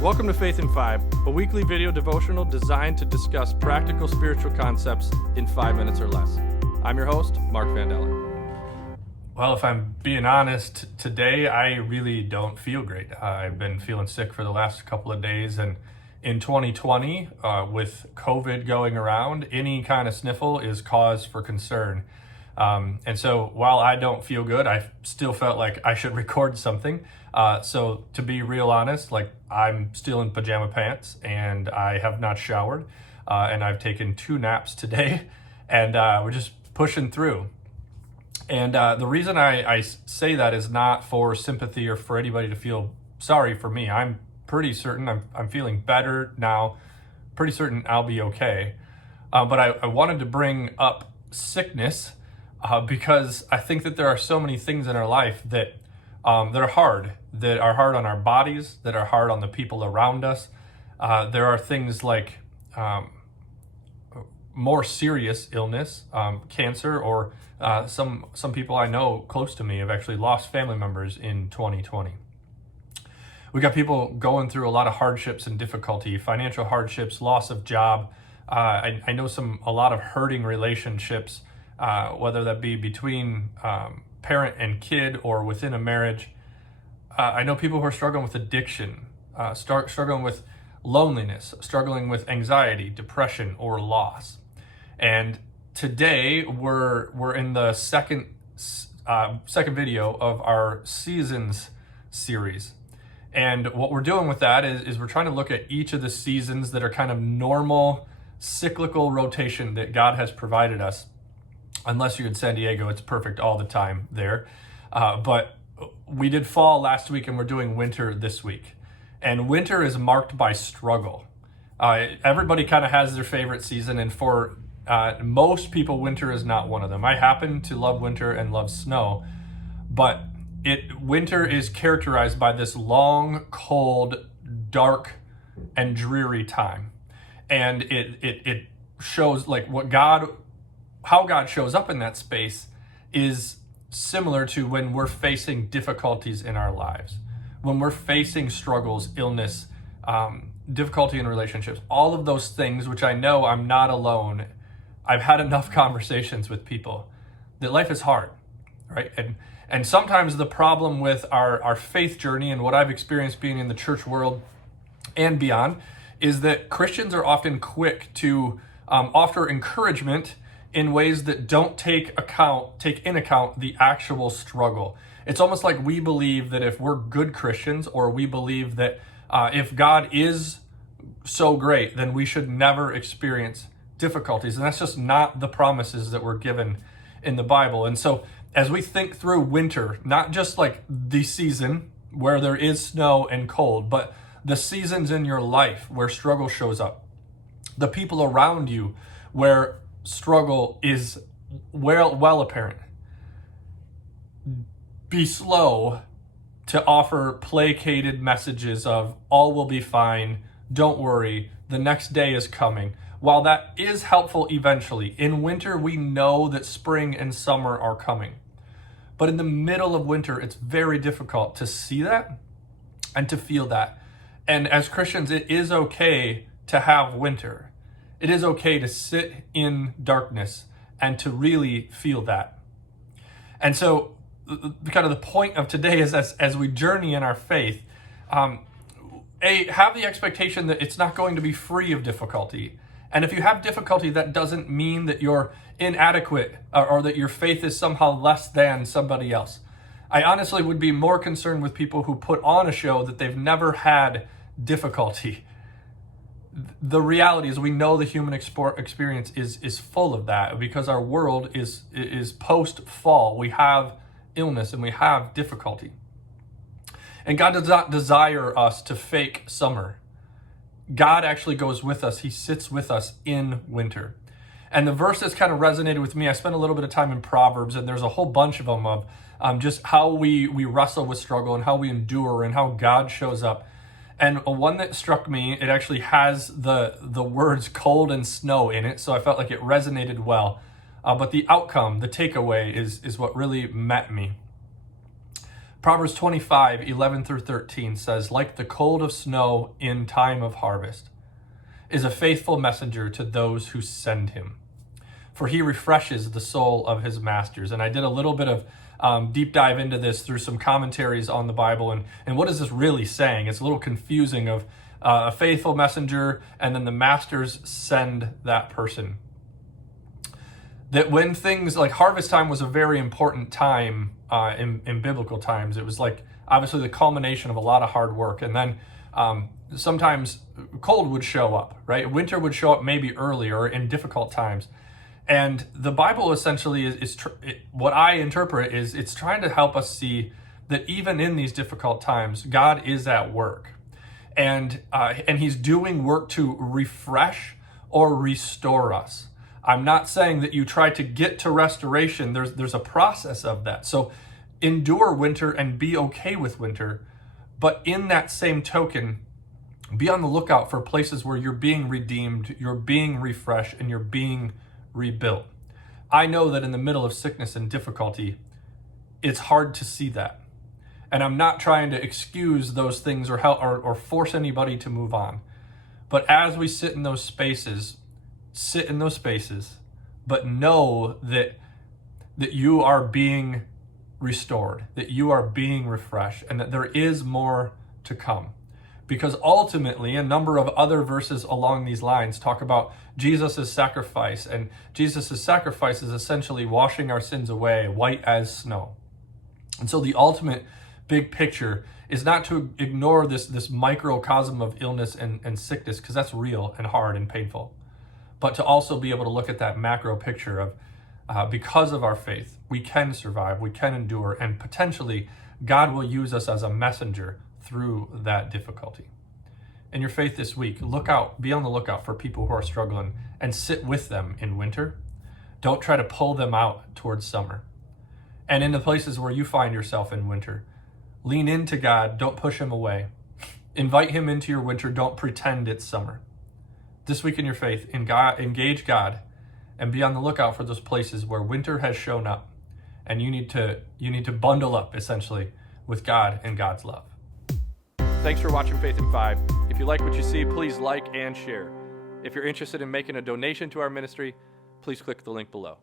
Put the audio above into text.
Welcome to Faith in 5, a weekly video devotional designed to discuss practical spiritual concepts in 5 minutes or less. I'm your host, Mark Vandella. Well, if I'm being honest, today I really don't feel great. I've been feeling sick for the last couple of days, and in 2020, with COVID going around, any kind of sniffle is cause for concern. And so while I don't feel good, I still felt like I should record something. So to be real honest, like I'm still in pajama pants and I have not showered, and I've taken 2 naps today, and we're just pushing through. And the reason I say that is not for sympathy or for anybody to feel sorry for me. I'm pretty certain I'm feeling better now, pretty certain I'll be okay. But I wanted to bring up sickness because I think that there are so many things in our life that are hard on our bodies, that are hard on the people around us. There are things like more serious illness, cancer, or some people I know close to me have actually lost family members in 2020. We got people going through a lot of hardships and difficulty, financial hardships, loss of job. I know a lot of hurting relationships, whether that be between parent and kid or within a marriage. I know people who are struggling with addiction, struggling with loneliness, struggling with anxiety, depression, or loss. And today we're in the second video of our seasons series. And what we're doing with that is we're trying to look at each of the seasons that are kind of normal cyclical rotation that God has provided us. Unless you're in San Diego, it's perfect all the time there. But we did fall last week and we're doing winter this week. And winter is marked by struggle. Everybody kind of has their favorite season, and for most people, winter is not one of them. I happen to love winter and love snow, but winter is characterized by this long, cold, dark, and dreary time. And it shows like how God shows up in that space is similar to when we're facing difficulties in our lives, when we're facing struggles, illness, difficulty in relationships, all of those things, which I know I'm not alone. I've had enough conversations with people that life is hard, right? And sometimes the problem with our faith journey and what I've experienced being in the church world and beyond is that Christians are often quick to offer encouragement in ways that don't take in account the actual struggle. It's almost like we believe that if we're good Christians, or we believe that if God is so great, then we should never experience difficulties. And that's just not the promises that we're given in the Bible. And so as we think through winter, not just like the season where there is snow and cold, but the seasons in your life where struggle shows up, the people around you where struggle is well apparent. Be slow to offer placated messages of all will be fine, don't worry, the next day is coming. While that is helpful eventually, in winter we know that spring and summer are coming. But in the middle of winter, it's very difficult to see that and to feel that. And as Christians, it is okay to have winter. It is okay to sit in darkness and to really feel that. And so kind of the point of today is as we journey in our faith, have the expectation that it's not going to be free of difficulty. And if you have difficulty, that doesn't mean that you're inadequate or that your faith is somehow less than somebody else. I honestly would be more concerned with people who put on a show that they've never had difficulty. The reality is we know the human experience is full of that because our world is post-fall. We have illness and we have difficulty. And God does not desire us to fake summer. God actually goes with us. He sits with us in winter. And the verse that's kind of resonated with me, I spent a little bit of time in Proverbs, and there's a whole bunch of them of just how we wrestle with struggle and how we endure and how God shows up. And one that struck me, it actually has the words cold and snow in it, so I felt like it resonated well. But the outcome, the takeaway is what really met me. Proverbs 25:11-13 says, like the cold of snow in time of harvest is a faithful messenger to those who send him. For he refreshes the soul of his masters. And I did a little bit of deep dive into this through some commentaries on the Bible. And what is this really saying? It's a little confusing of a faithful messenger, and then the masters send that person. That when things like harvest time was a very important time in biblical times. It was like obviously the culmination of a lot of hard work. And then sometimes cold would show up, right? Winter would show up maybe earlier in difficult times. And the Bible essentially is what I interpret is it's trying to help us see that even in these difficult times, God is at work. And he's doing work to refresh or restore us. I'm not saying that you try to get to restoration. There's a process of that. So endure winter and be okay with winter. But in that same token, be on the lookout for places where you're being redeemed, you're being refreshed, and you're being rebuilt. I know that in the middle of sickness and difficulty, it's hard to see that. And I'm not trying to excuse those things or help or force anybody to move on. But as we sit in those spaces, but know that you are being restored, that you are being refreshed, and that there is more to come. Because ultimately, a number of other verses along these lines talk about Jesus' sacrifice, and Jesus' sacrifice is essentially washing our sins away, white as snow. And so the ultimate big picture is not to ignore this microcosm of illness and sickness, because that's real and hard and painful, but to also be able to look at that macro picture of because of our faith, we can survive, we can endure, and potentially God will use us as a messenger through that difficulty. In your faith this week, be on the lookout for people who are struggling and sit with them in winter. Don't try to pull them out towards summer. And in the places where you find yourself in winter, lean into God, don't push him away. Invite him into your winter, don't pretend it's summer. This week in your faith, engage God and be on the lookout for those places where winter has shown up, and you need to bundle up essentially with God and God's love. Thanks for watching Faith in 5. If you like what you see, please like and share. If you're interested in making a donation to our ministry, please click the link below.